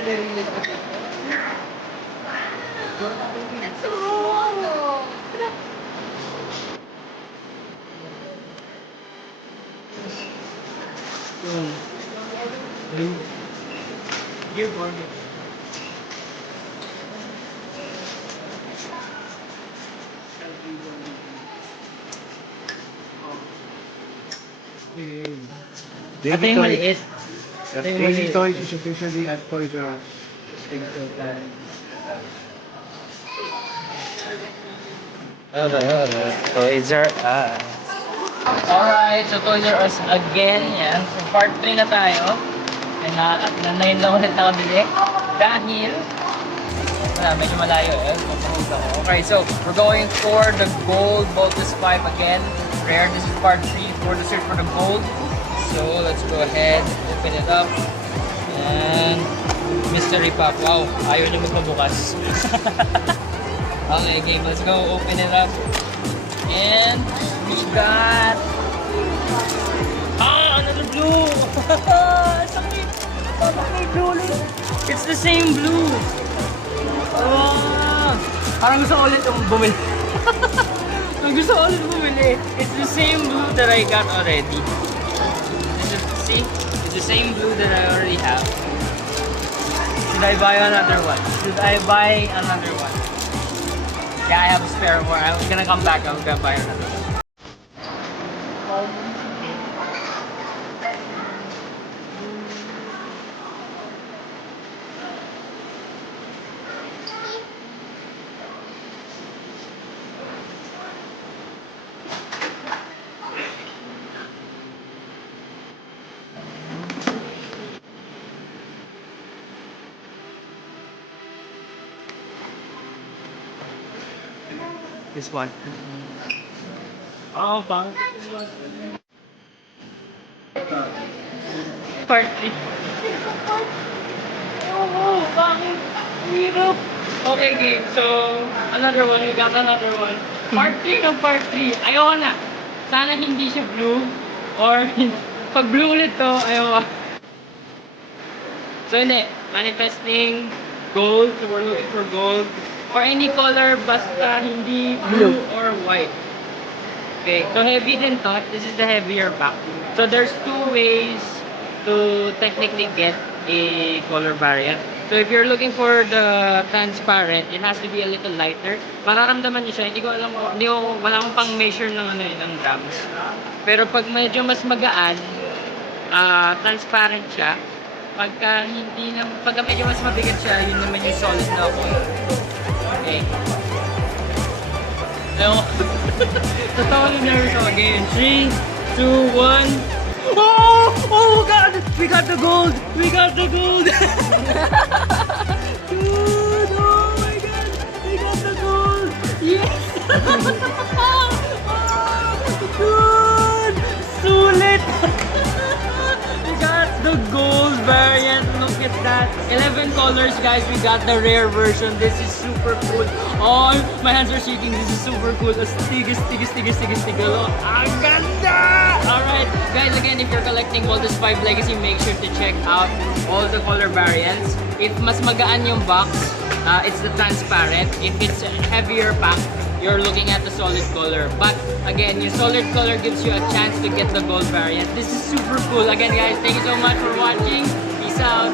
Let's roll! Blue. Gear board. Ito yung maliit. Daily toys is officially at Toys R Us. Toys R Us. Alright, so Toys R Us again. Yan. So part 3 na tayo. And na-9 lang ulit nakabili. Dahil medyo malayo eh. Okay, so we're going for the gold Voltus 5 again. Rare, this is part 3 for the search for the gold. So let's go ahead, open it up. And mystery pack. Wow, ayaw niya magpabukas. Okay, game, let's go open it up. And we got another blue. Sakit. May blue ulit. It's the same blue. Oh, parang gusto ko ulit bumili. Gusto ko ulit bumili. It's the same blue that I got already. See? It's the same blue that I already have. Should I buy another one? Should I buy another one? Yeah, I have a spare one. I'm gonna come back. I'm gonna buy another one. This one. Oh, bang. Part 3. Oh, bakit? Hirap. Okay, game. So, another one. We got another one. Part 3 ng part 3. Ayoko na. Sana hindi siya blue. Or, pag blue ulit to, ayoko. So, hindi. Manifesting gold. So, we're looking for gold. Or any color, basta hindi blue or white. Okay, so heavy din to. This is the heavier pack. So there's two ways to technically get a color variant. So if you're looking for the transparent, it has to be a little lighter. Mararamdaman niyo siya. Hindi ko alam, wala akong pang measure ng ng grams. Pero pag medyo mas magaan, transparent siya. Pagka medyo mas mabigat siya, yun naman yung solid na color. Okay. No. Totally nervous again. 3, 2, 1. Oh! Oh God! We got the gold! We got the gold! Dude! Oh my God! We got the gold! Yes! Oh! Dude! Sulit! We got the gold variant. Look at that. 11 colors, guys. We got the rare version. This is super cool. Oh, my hands are shaking. This is super cool. Astig. Ang ganda! Alright, guys, again, if you're collecting Voltus 5 Legacy, make sure to check out all the color variants. If mas magaan yung box, it's the transparent. If it's a heavier pack, you're looking at the solid color. But again, your solid color gives you a chance to get the gold variant. This is super cool. Again, guys, thank you so much for watching. Peace out.